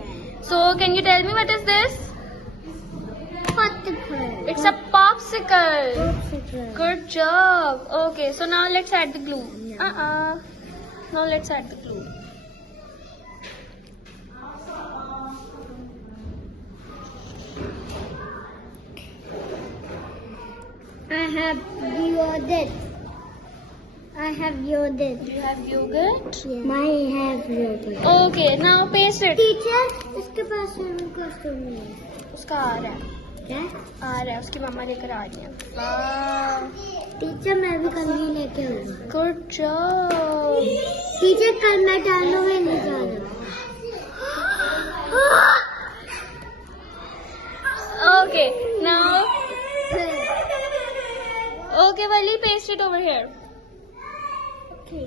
Okay. So can you tell me what is this? Popsicle. It's a popsicle. Popsicle. Good job. Okay, so now let's add the glue. No. Now let's add the glue. I have yogurt. I have yogurt. You have yogurt? Yeah. I have yogurt. Okay, now paste it. Teacher इसके पास costume नहीं है उसका आ रहा है. क्या आ रहा है, उसकी मम्मा लेकर आ रही है. वाह. टीचर मैं भी कल नहीं लेके आऊंगा Good job. टीचर कल मैं डालने में नहीं जा रहा Okay, now. Okay, Vali, paste it over here. Okay.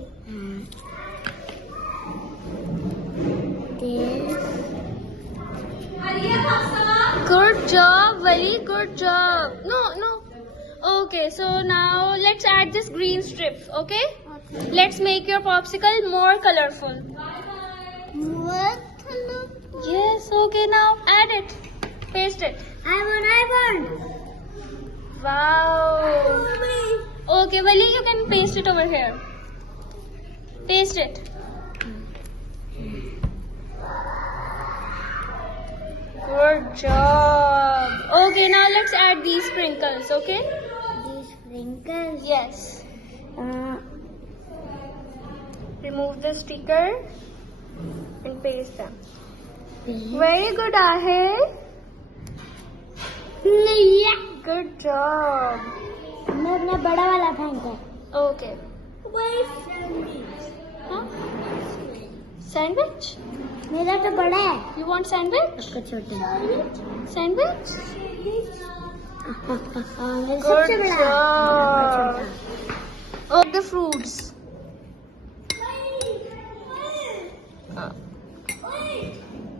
Good job, Vali. Good job. No. Okay, so now let's add this green strip. Okay? Let's make your popsicle more colorful. What? Yes. Okay. Now add it. Paste it. I want. Wow. Okay, Vali, you can paste it over here. Paste it. Good job. Okay, now let's add these sprinkles, okay? These sprinkles. Yes. Remove the sticker and paste them. Very good, Ahir. Yeah. Good job. मैं अपना बड़ा वाला फेंका Okay. Huh? Sandwich? मेरा तो बड़ा है You want sandwich? आपका छोटा है Sandwich? मेरा Good सबसे बड़ा job. Oh, the fruits.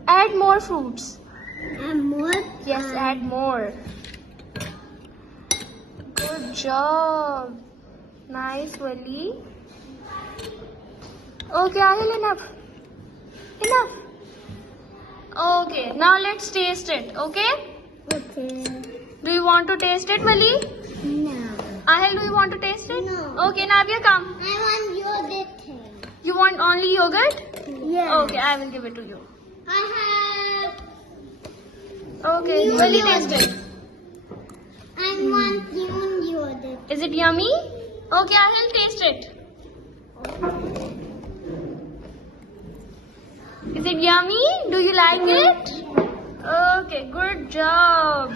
Add more fruits. and more Yes, add more. Good job. Nice, Wali. Okay, Ahil, enough. Enough. Okay, now let's taste it, okay? okay Do you want to taste it, Wali? no Ahil, do you want to taste it? No. Okay, Navya, come. I want yogurt You want only yogurt? yeah Okay, I will give it to you. I have Okay, New Wali, yogurt. taste it. I want new yogurt Is it yummy? Okay, Ahil, taste it. Is it yummy? Do you like it? Okay, good job.